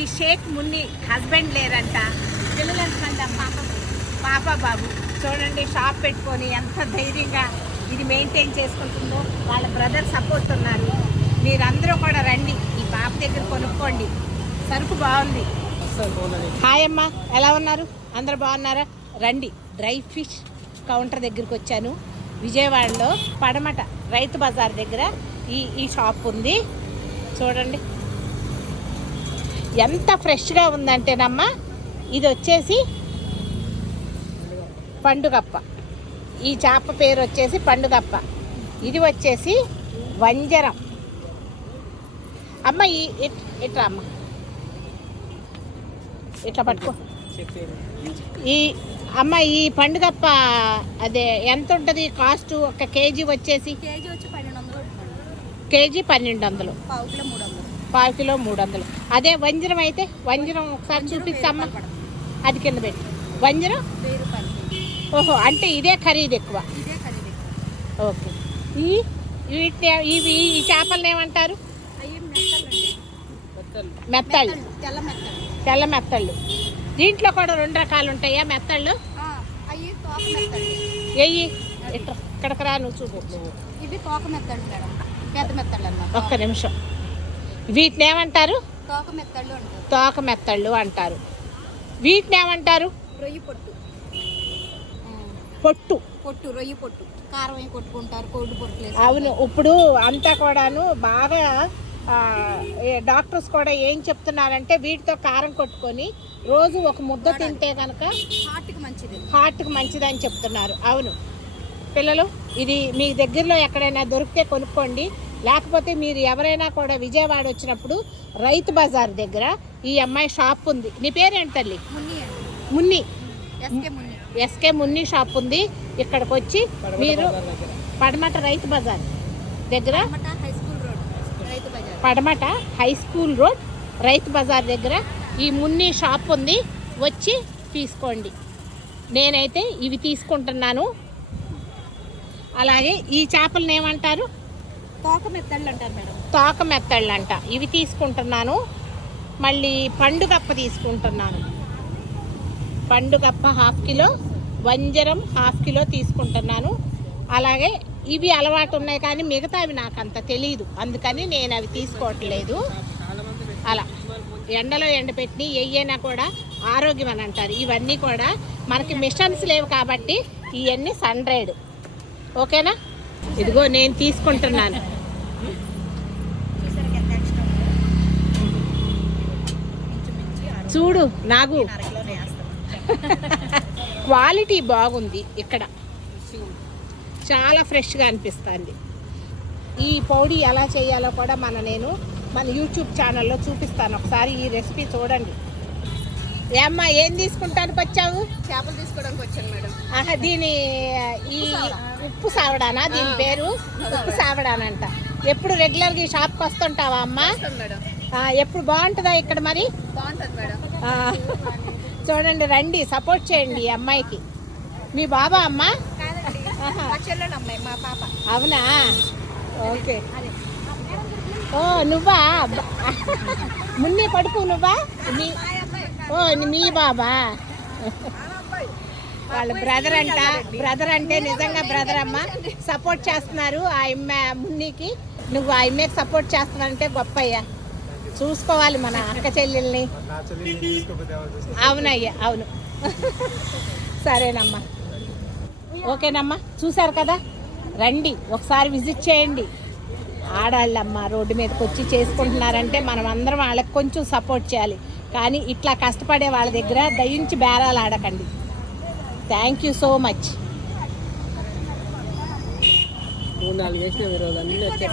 ఈ షేక్ మున్ని హస్బెండ్ లేరంట, పిల్లలు ఎంతమంది అమ్మ? పాప బాబు. చూడండి షాప్ పెట్టుకొని ఎంత ధైర్యంగా ఇది మెయింటైన్ చేసుకుంటుందో. వాళ్ళ బ్రదర్ సపోర్ట్ ఉన్నారు. మీరందరూ కూడా రండి, ఈ పాప దగ్గర కొనుక్కోండి, సరుకు బాగుంది. హాయ్ అమ్మ, ఎలా ఉన్నారు? అందరు బాగున్నారా? రండి, డ్రై ఫిష్ కౌంటర్ దగ్గరికి వచ్చాను. విజయవాడలో పడమట రైతు బజార్ దగ్గర ఈ షాప్ ఉంది. చూడండి ఎంత ఫ్రెష్గా ఉందంటేనమ్మా. ఇది వచ్చేసి పండుగప్ప. ఈ చేప పేరు వచ్చేసి పండుగప్ప. ఇది వచ్చేసి వంజరం. అమ్మ ఇట్లా అమ్మ, ఇట్లా పట్టుకో. ఈ అమ్మ ఈ పండుగప్ప అదే ఎంత ఉంటుంది కాస్ట్? ఒక కేజీ వచ్చేసి కేజీ 1200, పావు కిలో 300. అదే వంజరం అయితే వంజరం ఒకసారి చూపించమ్మా. అది కింద పెట్టి వంజరం 1000 రూపాయలు. ఓహో, అంటే ఇదే ఖరీదు ఎక్కువ. ఓకే. వీటిని ఈ చేపలను ఏమంటారు? మెత్తళ్ళు, తెల్ల మెత్తళ్ళు. దీంట్లో కూడా 2 రకాలు ఉంటాయా మెత్తళ్ళు? ఎయ్యి ఇక్కడికి రా, నువ్వు చూపించు. ఇవి తోక మెత్తళ్ళు మేడం, పెద్ద మెత్తళ్ళు అన్నమాట. ఒక్క నిమిషం. వీటిని ఏమంటారు? తోక మెత్తళ్ళు అంటారు. తోక మెత్తళ్ళు అంటారు. వీటిని ఏమంటారు? రొయ్యి పొట్టు. పొట్టు పొట్టు, రొయ్యి పొట్టు. కారం అవి కొట్టుకుంటారు, కోడి పొట్టు. అవును, ఇప్పుడు అంతా కూడాను బాగా డాక్టర్స్ కూడా ఏం చెప్తున్నారంటే వీటితో కారం కొట్టుకొని రోజు ఒక ముద్ద తింటే కనుక హార్ట్కి మంచిది అని చెప్తున్నారు. అవును పిల్లలు, ఇది మీ దగ్గరలో ఎక్కడైనా దొరికితే కొనుక్కోండి. లేకపోతే మీరు ఎవరైనా కూడా విజయవాడ వచ్చినప్పుడు రైతు బజార్ దగ్గర ఈ అమ్మాయి షాప్ ఉంది. నీ పేరేంటి తల్లి? మున్ని. ఎస్కే మున్ని షాప్ ఉంది. ఇక్కడికి వచ్చి మీరు పడమట రైతు బజార్ దగ్గర, పడమట high school road Rythu Bazar దగ్గర ఈ మున్ని షాప్ ఉంది. వచ్చి తీసుకోండి. నేనైతే ఇవి తీసుకుంటున్నాను. అలాగే ఈ చేపలను ఏమంటారు? తోక మెత్తళ్ళు అంటారు మేడం. తోక మెత్తళ్ళు అంట. ఇవి తీసుకుంటున్నాను. మళ్ళీ పండుగప్ప తీసుకుంటున్నాను. పండుగప్ప 1/2 కిలో, వంజరం 1/2 కిలో తీసుకుంటున్నాను. అలాగే ఇవి అలవాటు ఉన్నాయి కానీ మిగతావి నాకు అంత తెలియదు, అందుకని నేను అవి తీసుకోవట్లేదు. అలా ఎండలో ఎండపెట్టి ఎయ్యైనా కూడా ఆరోగ్యం అని అంటారు. ఇవన్నీ కూడా మనకి మిషన్స్ లేవు కాబట్టి ఇవన్నీ సన్రైడ్. ఓకేనా? ఇదిగో నేను తీసుకుంటున్నాను. చూడు నాగు, క్వాలిటీ బాగుంది. ఇక్కడ చాలా ఫ్రెష్గా అనిపిస్తుంది. ఈ పౌడీ ఎలా చేయాలో కూడా మన యూట్యూబ్ ఛానల్లో చూపిస్తాను. ఒకసారి ఈ రెసిపీ చూడండి. ఏమ్మా, ఏం తీసుకుంటానికి వచ్చావు? చేపలు తీసుకోవడానికి వచ్చాను మేడం. ఆహా, దీని ఈ ఉప్పు సావడానా? దీని పేరు ఉప్పు సావడానంట. ఎప్పుడు రెగ్యులర్గా ఈ షాప్కి వస్తుంటావా అమ్మా? ఎప్పుడు బాగుంటుందా ఇక్కడ? మరి బాగుంటుంది మేడం. చూడండి, రండి, సపోర్ట్ చేయండి ఈ అమ్మాయికి. మీ బాబా అమ్మా? అమ్మాయి మా పాప. అవునా? ఓకే. ఓ నువ్వా? మున్ని పడుకు నువ్వా? మీ బాబా? వాళ్ళ బ్రదర్ అంటే నిజంగా బ్రదర్ అమ్మ. సపోర్ట్ చేస్తున్నారు ఆ అమ్మాయి మున్నికి. నువ్వు ఆ అమ్మాయికి సపోర్ట్ చేస్తున్నావంటే గొప్ప అయ్యా. చూసుకోవాలి మన అక్క చెల్లెల్ని. అవునయ్యా, అవును. సరేనమ్మా, ఓకేనమ్మా. చూసారు కదా, రండి ఒకసారి విజిట్ చేయండి. ఆడాళ్ళమ్మ రోడ్డు మీదకి వచ్చి చేసుకుంటున్నారంటే మనం అందరం వాళ్ళకి కొంచెం సపోర్ట్ చేయాలి. కానీ ఇట్లా కష్టపడే వాళ్ళ దగ్గర దయించి బేరాలు ఆడకండి. Thank you so much.